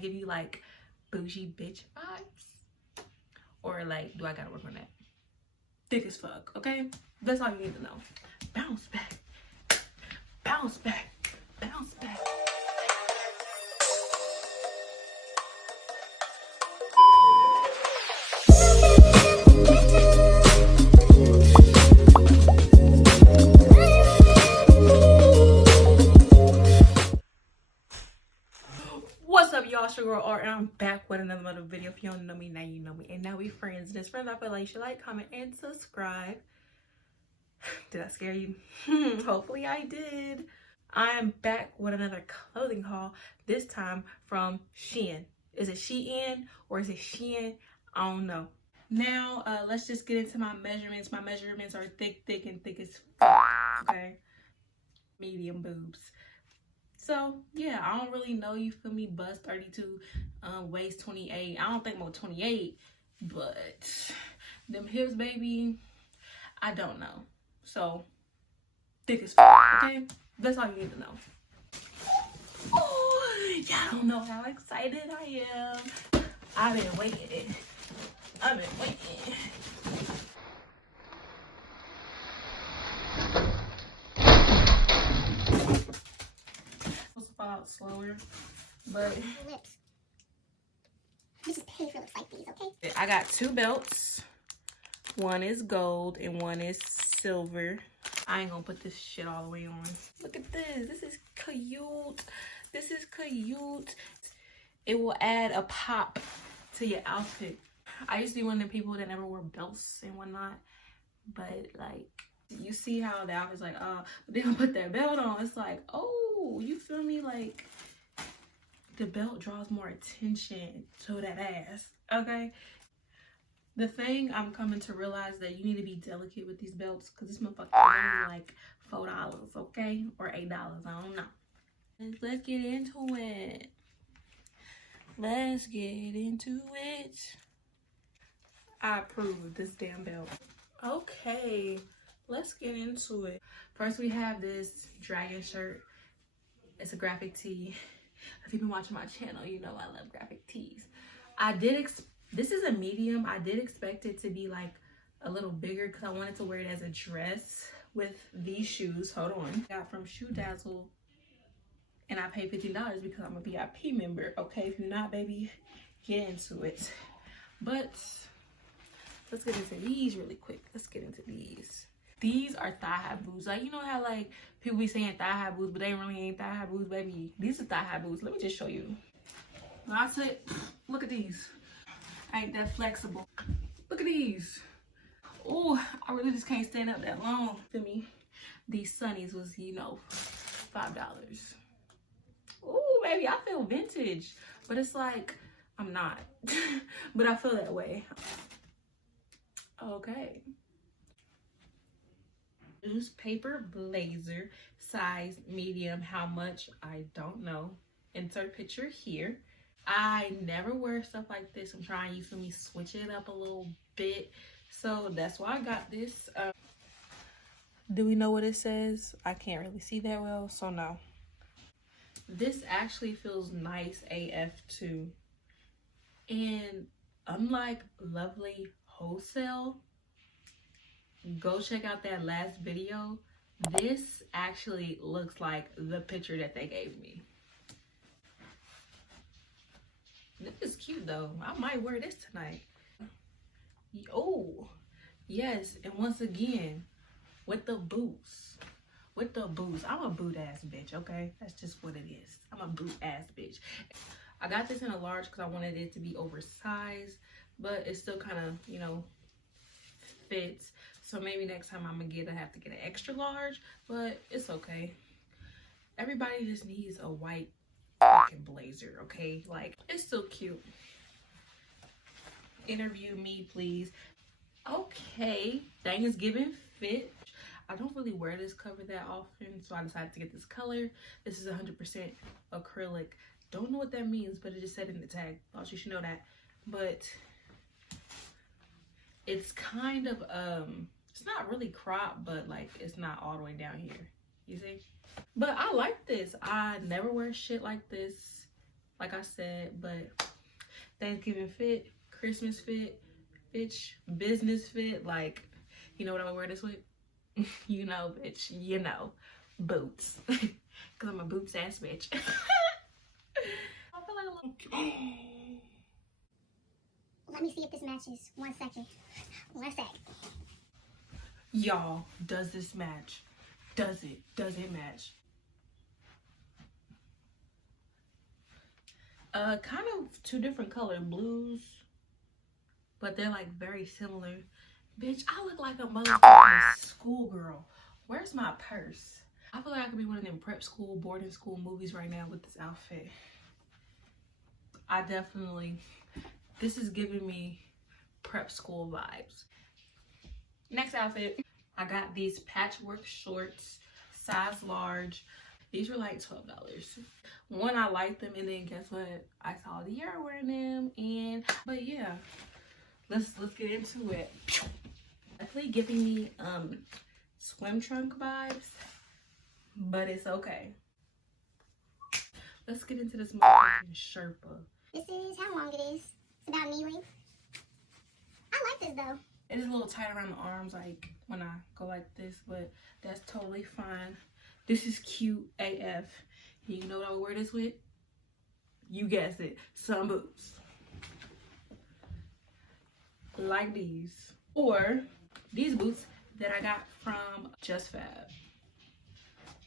give you like bougie bitch vibes? Or like, do I gotta work on that? Thick as fuck, okay? That's all you need to know. Bounce back. Bounce back. Bounce back. What's up, y'all? It's your girl R, and I'm back with another video. If you don't know me, now you know me, and now we friends. And as friends, I feel like you should like, comment, and subscribe. Did I scare you? Hopefully I did. I'm back with another clothing haul, this time from Shein. Is it Shein or is it Shein? I don't know. Now, let's just get into my measurements. My measurements are thick as okay? Medium boobs. So, yeah, I don't really know, you feel me? Bust 32, waist 28. I don't think I'm 28, but them hips, baby, I don't know. So, thick as fuck, okay? That's all you need to know. Oh, y'all don't know how excited I am. I've been waiting. Out slower, but lips. This is pay for lips like these, okay? I got two belts. One is gold and one is silver. I ain't gonna put this shit all the way on. Look at this. This is cute. This is cute. It will add a pop to your outfit. I used to be one of the people that never wore belts and whatnot, but like, you see how the outfit's like, but then I put that belt on, it's like, oh, you feel me? Like, the belt draws more attention to that ass, okay? The thing I'm coming to realize that you need to be delicate with these belts, because this motherfucker is only like $4, okay? Or $8, I don't know. Let's get into it. Let's get into it. I approve of this damn belt. Okay. Let's get into it. First, we have this dragon shirt. It's a graphic tee. If you've been watching my channel, you know I love graphic tees. This is a medium. I did expect it to be like a little bigger because I wanted to wear it as a dress with these shoes. Hold on. I got from shoedazzle, and I paid $15 because I'm a VIP member. Okay, if you're not, baby, get into it. But let's get into these really quick. Let's get into these. These are thigh-high boots. Like, you know how like people be saying thigh-high boots, but they really ain't thigh-high boots, baby. These are thigh-high boots. Let me just show you. When I say, look at these. Ain't that flexible. Look at these. Oh, I really just can't stand up that long. Feel me? These sunnies was, you know, $5. Oh, baby, I feel vintage. But it's like, I'm not. But I feel that way. Okay. Newspaper blazer, size medium. How much? I don't know. Insert picture here. I never wear stuff like this. I'm trying, you feel me, switch it up a little bit. So that's why I got this. Do we know what it says? I can't really see that well, so no. This actually feels nice AF too. And unlike Lovely Wholesale, go check out that last video. This actually looks like the picture that they gave me. This is cute though. I might wear this tonight. Oh, yes. And once again, with the boots. With the boots. I'm a boot ass bitch, okay? That's just what it is. I'm a boot ass bitch. I got this in a large because I wanted it to be oversized, but it still kind of, you know, fits. So maybe next time I have to get an extra large, but it's okay. Everybody just needs a white fucking blazer, okay? Like, it's still cute. Interview me, please. Okay, Thanksgiving fit. I don't really wear this cover that often, so I decided to get this color. This is 100% acrylic. Don't know what that means, but it just said in the tag. Thought you should know that. But it's kind of it's not really cropped, but like it's not all the way down here, you see. But I like this. I never wear shit like this like I said, but Thanksgiving fit, Christmas fit, bitch, business fit. Like, you know what I'm gonna wear this with? You know, bitch, you know, boots. Cause I'm a boots ass bitch. I feel like a little... Let me see if this matches. 1 second. 1 sec. Y'all, does this match? Does it? Does it match? Kind of two different color blues, but they're like very similar. Bitch, I look like a motherfucking schoolgirl. Where's my purse? I feel like I could be one of them prep school, boarding school movies right now with this outfit. I definitely, this is giving me prep school vibes. Next outfit, I got these patchwork shorts, size large. These were like $12. One, I liked them, and then guess what? I saw the year wearing them, and but yeah, let's get into it. Definitely giving me swim trunk vibes, but it's okay. Let's get into this motherfucking Sherpa. This is how long it is. It's about knee length. I like this though. It is a little tight around the arms, like when I go like this, but that's totally fine. This is cute AF. You know what I would wear this with? You guessed it. Some boots. Like these. Or these boots that I got from JUSTFAB.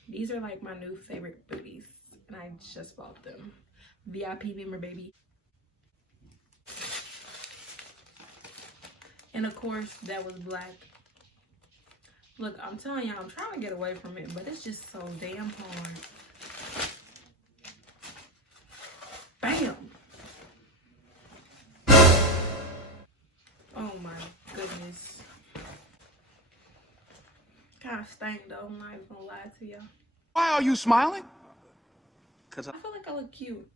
These are like my new favorite booties, and I just bought them. VIP member, baby. And of course, that was black. Look, I'm telling y'all, I'm trying to get away from it, but it's just so damn hard. Bam! Oh my goodness. Kind of stank though, I'm not even gonna lie to y'all. Why are you smiling? I feel like I look cute.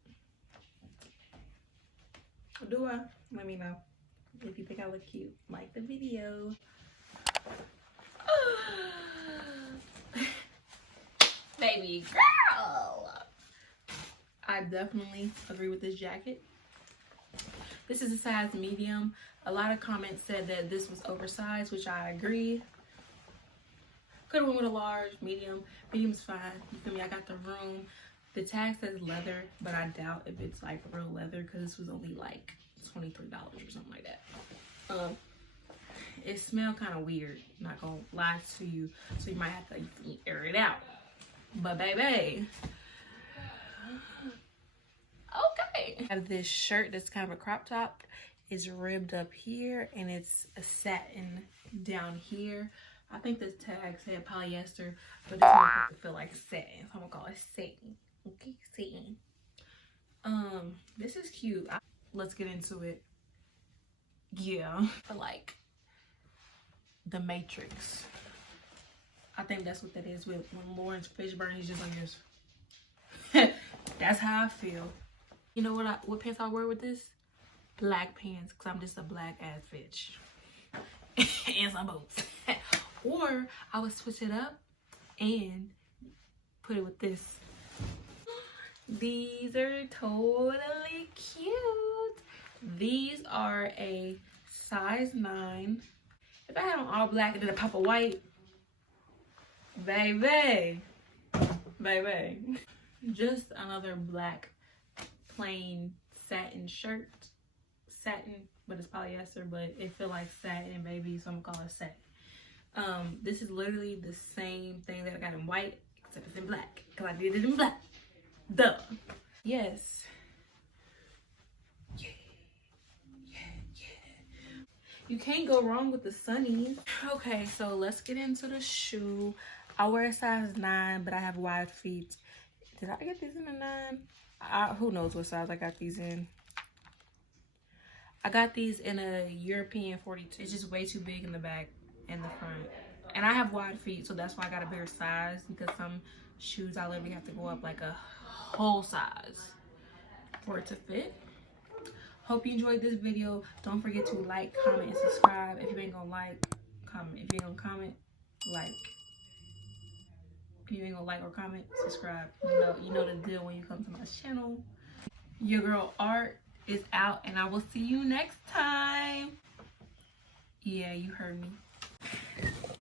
Do I? Let me know. If you think I look cute, like the video. Baby girl. I definitely agree with this jacket. This is a size medium. A lot of comments said that this was oversized, which I agree. Could have went with a large, medium. Medium's fine. You feel me? I got the room. The tag says leather, but I doubt if it's like real leather because this was only like $23 or something like that. It smelled kind of weird, not gonna lie to you, so you might have to air it out. But baby, okay. I have this shirt that's kind of a crop top. It's ribbed up here and it's a satin down here. I think this tag said polyester, but this one feel like satin, so I'm gonna call it satin. Okay, satin. This is cute. Let's get into it. Yeah, I like the Matrix. I think that's what that is with when Lawrence Fishburne, he's just like this. That's how I feel. You know what pants I wear with this? Black pants, because I'm just a black ass bitch. And some boots. Or I would switch it up and put it with this. These are totally cute. These are a size 9. If I had on all black and then a pop of white, baby, baby. Just another black plain satin shirt. Satin, but it's polyester, but it feel like satin, baby, so I'm gonna call it satin. This is literally the same thing that I got in white, except it's in black, because I did it in black. Duh. Yes. Yeah. Yeah, yeah. You can't go wrong with the sunnies. Okay, so let's get into the shoe. I wear a size 9, but I have wide feet. Did I get these in a 9? Who knows what size I got these in. I got these in a European 42. It's just way too big in the back and the front. And I have wide feet, so that's why I got a bigger size, because some shoes I literally have to go up like a whole size for it to fit. Hope you enjoyed this video. Don't forget to like, comment, and subscribe. If you ain't gonna like, comment. If you ain't gonna comment, like. If you ain't gonna like or comment, subscribe. You know the deal when you come to my channel. Your girl art is out, and I will see you next time. Yeah, you heard me.